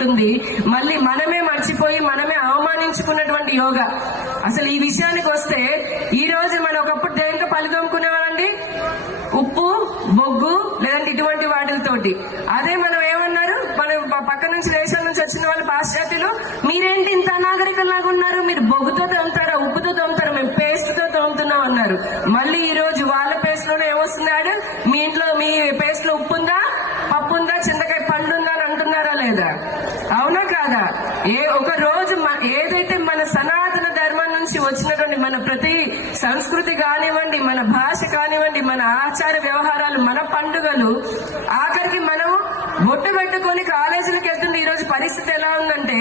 ఉంటుంది, మళ్ళీ మనమే మర్చిపోయి మనమే అవమానించుకున్నటువంటి యోగా. అసలు ఈ విషయానికి వస్తే ఈ రోజు మనం ఒకప్పుడు దేంతో పలిదోముకునేవాళ్ళండి, ఉప్పు బొగ్గు లేదంటే ఇటువంటి వాటితోటి. అదే మనం ఏమన్నారు, మనం పక్క నుంచి దేశం నుంచి వచ్చిన వాళ్ళు పాశ్చాత్యులు, మీరేంటి ఇంత అనాగరికంలాగా ఉన్నారు, మీరు బొగ్గుతో తోముతారా ఉప్పుతో తోముతారా, మేము పేస్ట్ తో తోముతున్నాం అన్నారు. మళ్ళీ ఈ రోజు వాళ్ళ పేస్ట్ లోనే ఏమొస్తున్నాడు, మీ ఇంట్లో మీ పేస్ట్ లో ఉప్పు ఉందా పప్పు ఉందా చింతకాయ పండు ఉందా అని అంటున్నారా లేదా? అవునా కాదా? ఒక రోజు ఏదైతే మన సనాతన ధర్మం నుంచి వచ్చినటువంటి మన ప్రతి సంస్కృతి కానివ్వండి, మన భాష కానివ్వండి, మన ఆచార వ్యవహారాలు, మన పండుగలు, ఆఖరికి మనం బొట్టు పెట్టుకొని కాలేజీలకు వెళ్తుంది. ఈ రోజు పరిస్థితి ఎలా ఉందంటే,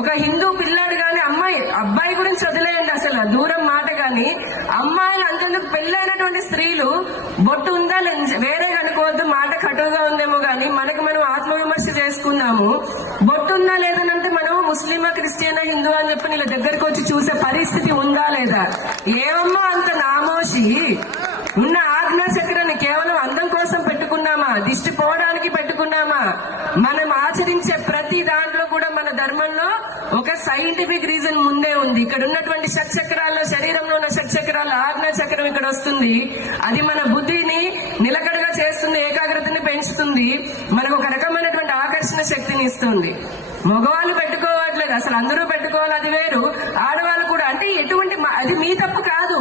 ఒక హిందూ పిల్లాడు గాని అబ్బాయి గురించి వదిలేయండి, అసలు దూరం మాట గాని, అమ్మాయిలు అంతేందుకు పెళ్ళైనటువంటి స్త్రీలు బొట్టు ఉందా వేరే అనుకోవద్దు, మాట కటువుగా ఉందేమో గాని మనకు మనం ఆత్మవిమర్శ చేసుకుందాము. బొట్టు ఉందా లేదనంటే మనం ముస్లిమా క్రిస్టియనా హిందూ అని చెప్పి నీళ్ళ దగ్గరకు వచ్చి చూసే పరిస్థితి ఉందా లేదా? ఏమమ్మా అంత నామోషి? ఉన్న ఆజ్ఞా చక్రాన్ని కేవలం అందం కోసం పెట్టుకున్నామా, దిష్టి పోవడానికి పెట్టుకున్నామా? మనం ఆచరించే ప్రతి దాంట్లో కూడా మన ధర్మంలో ఒక సైంటిఫిక్ రీజన్ ముందే ఉంది. ఇక్కడ ఉన్నటువంటి షట్చక్రాల్లో, శరీరంలో ఉన్న షట్చక్రాల ఆజ్ఞా చక్రం ఇక్కడ వస్తుంది. అది మన బుద్ధిని నిలకడగా చేస్తుంది, ఏకాగ్రతని పెంచుతుంది, మనకు ఒక రకమైనటువంటి ఆకర్షణ శక్తిని ఇస్తుంది. మగవాళ్ళు పెట్టుకోవట్లేదు, అసలు అందరూ పెట్టుకోవాలి, అది వేరు. ఆడవాళ్ళు కూడా, అంటే ఎటువంటి అది మీ తప్పు కాదు,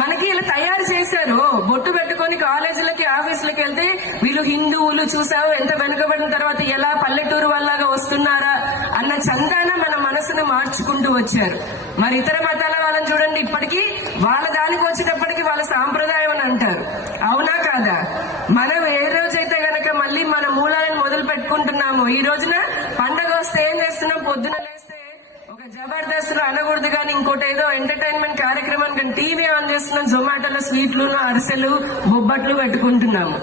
మనకి ఇలా తయారు చేశారు. బొట్టు పెట్టుకొని కాలేజీలకి ఆఫీసులకి వెళ్తే వీళ్ళు హిందువులు, చూసావు ఎంత వెనుకబడిన తర్వాత ఎలా పల్లెటూరు వాళ్ళగా వస్తున్నారా అన్న చందాన మన మనసును మార్చుకుంటూ వచ్చారు. మరి ఇతర మతాల వాళ్ళని చూడండి, ఇప్పటికీ వాళ్ళ దానికి వచ్చేటప్పటికి వాళ్ళ సాంప్రదాయం అని అంటారు. అవునా కాదా? మనం ఏ రోజైతే గనక మళ్ళీ మన మూలాలను మొదలు పెట్టుకుంటున్నామో, ఈ రోజున పండగ వస్తే ఏం చేస్తున్నాం, పొద్దున లేస్తే ఒక జబర్దస్త్ అనకూడదు కానీ ఇంకోటి ఏదో ఎంటర్టైన్మెంట్ కార్యక్రమానికి టీవీ ఆన్ చేస్తున్నాం, జొమాటోలో స్వీట్లు, అరిసెలు, బొబ్బట్లు పెట్టుకుంటున్నాము.